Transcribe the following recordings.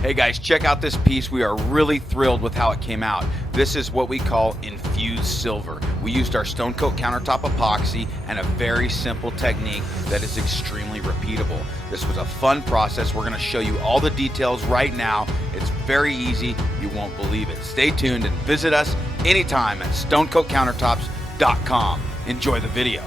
Hey guys, check out this piece. We are really thrilled with how it came out. This is what we call infused silver. We used our stone coat countertop epoxy and a very simple technique that is extremely repeatable. This was a fun process. We're going to show you all the details right now. It's very easy. You won't believe it. Stay tuned and visit us anytime at stonecoatcountertops.com. Enjoy the video.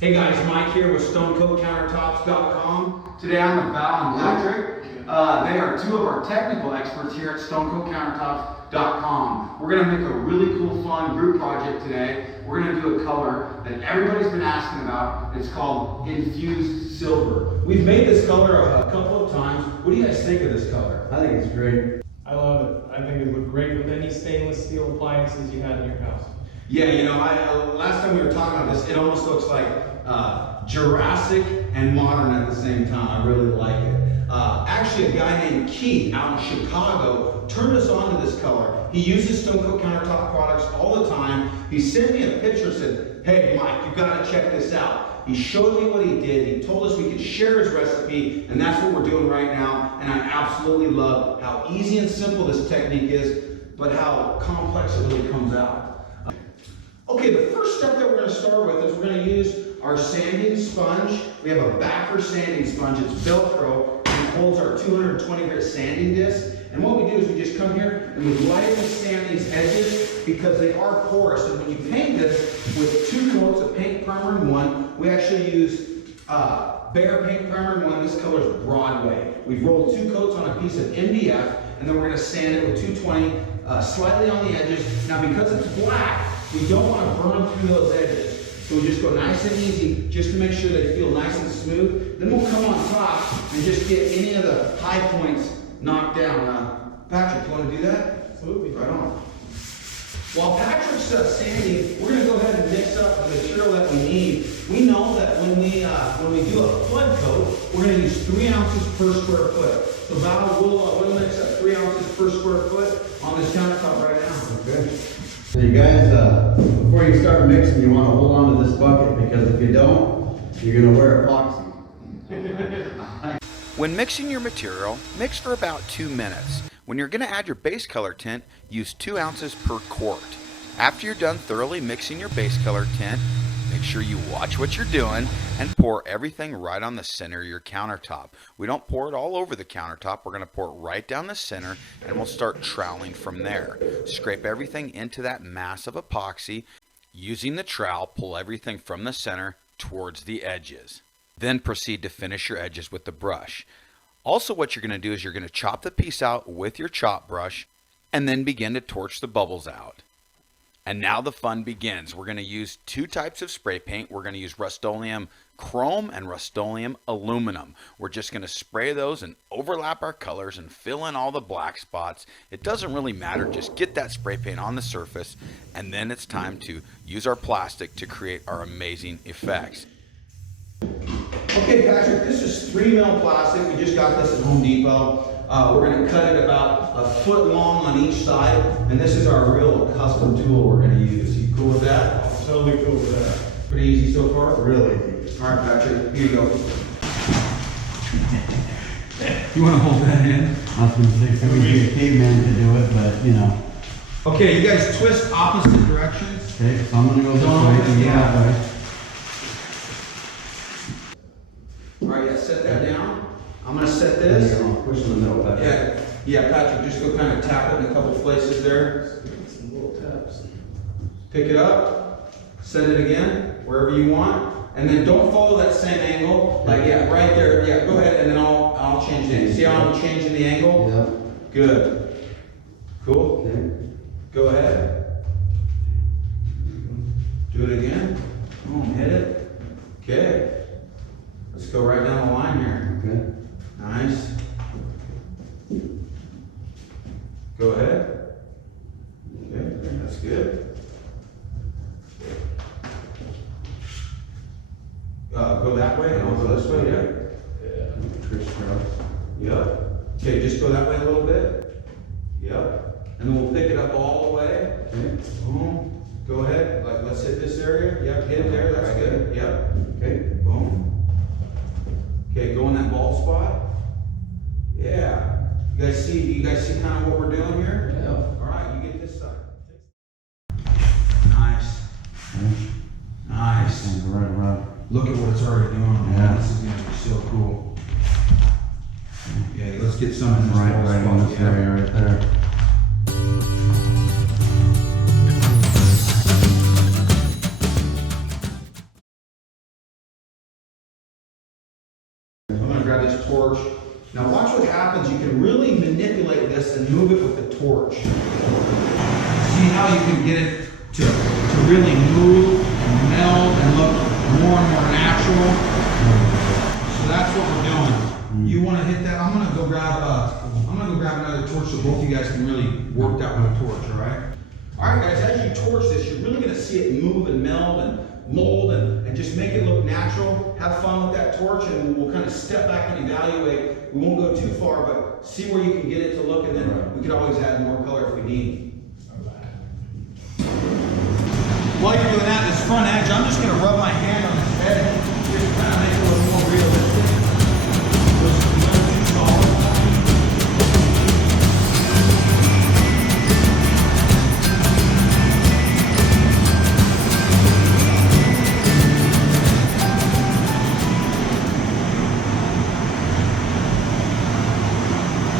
Hey guys, Mike here with stonecoatcountertops.com. Today I'm with Val and Patrick. They are two of our technical experts here at stonecoatcountertops.com. We're going to make a really cool, fun group project today. We're going to do a color that everybody's been asking about. It's called Infused Silver. We've made this color a couple of times. What do you guys think of this color? I think it's great. I love it. I think it looked great with any stainless steel appliances you had in your house. Yeah, you know, last time we were talking about this, it almost looks like Jurassic and modern at the same time. I really like it. Actually, a guy named Keith out in Chicago turned us on to this color. He uses Stone Coat countertop products all the time. He sent me a picture and said, "Hey, Mike, you got to check this out." He showed me what he did. He told us we could share his recipe, and that's what we're doing right now. And I absolutely love how easy and simple this technique is, but how complex it really comes out. Okay, the first step that we're going to start with is we're going to use our sanding sponge. We have a backer sanding sponge. It's Velcro and it holds our 220 grit sanding disc. And what we do is we just come here and we lightly sand these edges because they are porous. And when you paint this with 2 coats of paint primer in one, we actually use Behr paint primer in one. This color is Broadway. We've rolled 2 coats on a piece of MDF and then we're going to sand it with 220 slightly on the edges. Now because it's black, we don't want to burn through those edges. So we just go nice and easy just to make sure they feel nice and smooth. Then we'll come on top and just get any of the high points knocked down. Patrick, you want to do that? Absolutely. Right on. While Patrick's sanding, we're going to go ahead and mix up the material that we need. We know that when we do a flood coat, we're going to use 3 ounces per square foot. So Val, we'll mix up 3 ounces per square foot on this countertop right now. Okay. So you guys, before you start mixing, you want to hold on to this bucket because if you don't, you're going to wear epoxy. When mixing your material, mix for about 2 minutes. When you're going to add your base color tint, use 2 ounces per quart. After you're done thoroughly mixing your base color tint, make sure you watch what you're doing and pour everything right on the center of your countertop. We don't pour it all over the countertop. We're going to pour it right down the center and we'll start troweling from there. Scrape everything into that mass of epoxy. Using the trowel, pull everything from the center towards the edges. Then proceed to finish your edges with the brush. Also, what you're going to do is you're going to chop the piece out with your chop brush and then begin to torch the bubbles out. And now the fun begins. We're going to use 2 types of spray paint. We're going to use Rust-Oleum Chrome and Rust-Oleum Aluminum. We're just going to spray those and overlap our colors and fill in all the black spots. It doesn't really matter. Just get that spray paint on the surface, and then it's time to use our plastic to create our amazing effects. Okay, Patrick, this is 3 mil plastic. We just got this at Home Depot. We're going to cut it about a foot long on each side, and this is our real custom tool we're going to use. You cool with that? I'm totally cool with that. Pretty easy so far? Really? All right, Patrick, here you go. You want to hold that in? I was going to say, so we'd be a caveman to do it, but you know. Okay, you guys twist opposite directions. Okay, so I'm going to go this way and you that way. All right, yeah, set that down. I'm going to set this. I'll push in the middle. Yeah, Patrick, just go kind of tap it in a couple places there. Some little taps. Pick it up, set it again, wherever you want, and then don't follow that same angle. Like, yeah, right there. Yeah, go ahead, and then I'll change the angle. See how I'm changing the angle? Yeah. Good. Cool. Okay. Go ahead. Do it again. Boom, hit it. Okay. Let's go right down the line here. Okay. Nice. Go ahead. Okay, that's good. Go that way and I'll go this way, yeah? Yeah. Crisscross. Yep. Okay, just go that way a little bit. Yep. And then we'll pick it up all the way. Okay. Boom. Go ahead. Let's hit this area. Yep, hit it there. That's good. Yep. Okay. Boom. Okay, go in that bald spot. Yeah. You guys see kind of what we're doing here? Yeah. All right, you get this side. Nice. Nice. Right. Look at what it's already doing. Man. Yeah. This is gonna be so cool. Okay, let's get some in this Right bald in spot. this area right there. I'm gonna grab this torch. Now watch what happens. You can really manipulate this and move it with the torch. See how you can get it to really move and meld and look more and more natural. So that's what we're doing. You want to hit that? I'm gonna go grab another torch so both you guys can really work that with a torch. All right. All right, guys. As you torch this, you're really gonna see it move and meld and mold and just make it look natural. Have fun with that torch, and we'll kind of step back and evaluate. We won't go too far, but see where you can get it to look, and then we could always add more color if we need. While you're doing that, this front edge, I'm just going to rub my hand on this edge, just to kind of make it a little more realistic. Too solid.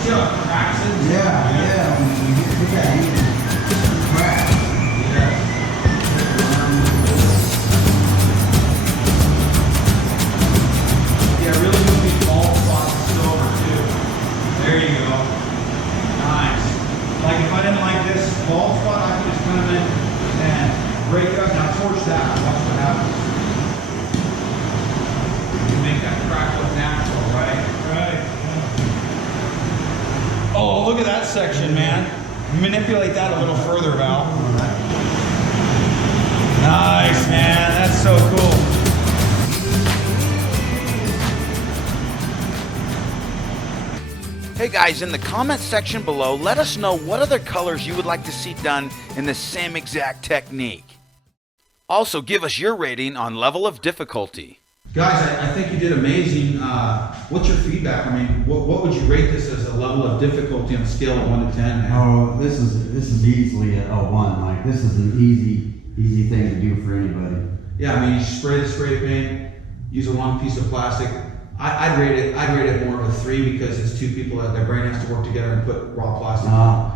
See how it cracks it? Yeah. Look at it. Crack. Yeah. Yeah, really move these bald spots to silver too. There you go. Nice. Like if I didn't like this bald spot, I could just come in and break up. Now torch that. Watch what happens. You make that crack look natural, right? Right. Oh, look at that section, man. Manipulate that a little further, Val. Nice, man. That's so cool. Hey guys, in the comment section below, let us know what other colors you would like to see done in the same exact technique. Also, give us your rating on level of difficulty. Guys, I think you did amazing. What's your feedback? I mean, what would you rate this as a level of difficulty on a scale of 1 to 10, man? Oh, this is easily a 1. Like, this is an easy thing to do for anybody. Yeah, I mean, you spray the paint, use a long piece of plastic. I'd rate it more of a 3 because it's two people that their brain has to work together and put raw plastic on.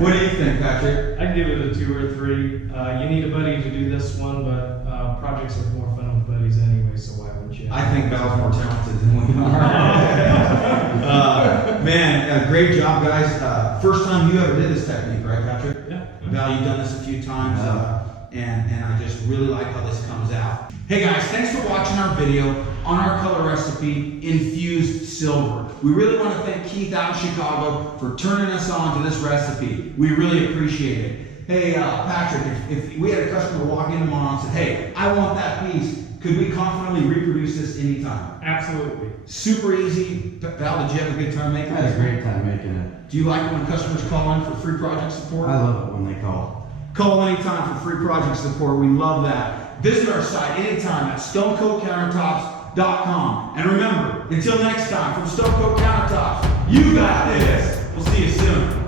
What do you think, Patrick? I'd give it a 2 or 3. You need a buddy to do this one, but projects are more fun with buddies anyway, so why wouldn't you? I think Val's more talented than we are. Man, great job, guys. First time you ever did this technique, right, Patrick? Yeah. Val, you've done this a few times, and I just really like how this comes out. Hey guys, thanks for watching our video on our color recipe, Infused Silver. We really want to thank Keith out in Chicago for turning us on to this recipe. We really appreciate it. Hey, Patrick, if we had a customer walk in tomorrow and said, hey, I want that piece, could we confidently reproduce this anytime? Absolutely. Super easy. Val, did you have a good time making I had a this? great time making it. Do you like it when customers call in for free project support? I love it when they call. Call anytime for free project support. We love that. Visit our site anytime at stonecoatcountertops.com. And remember, until next time, from Stone Coat Countertops, you got this. We'll see you soon.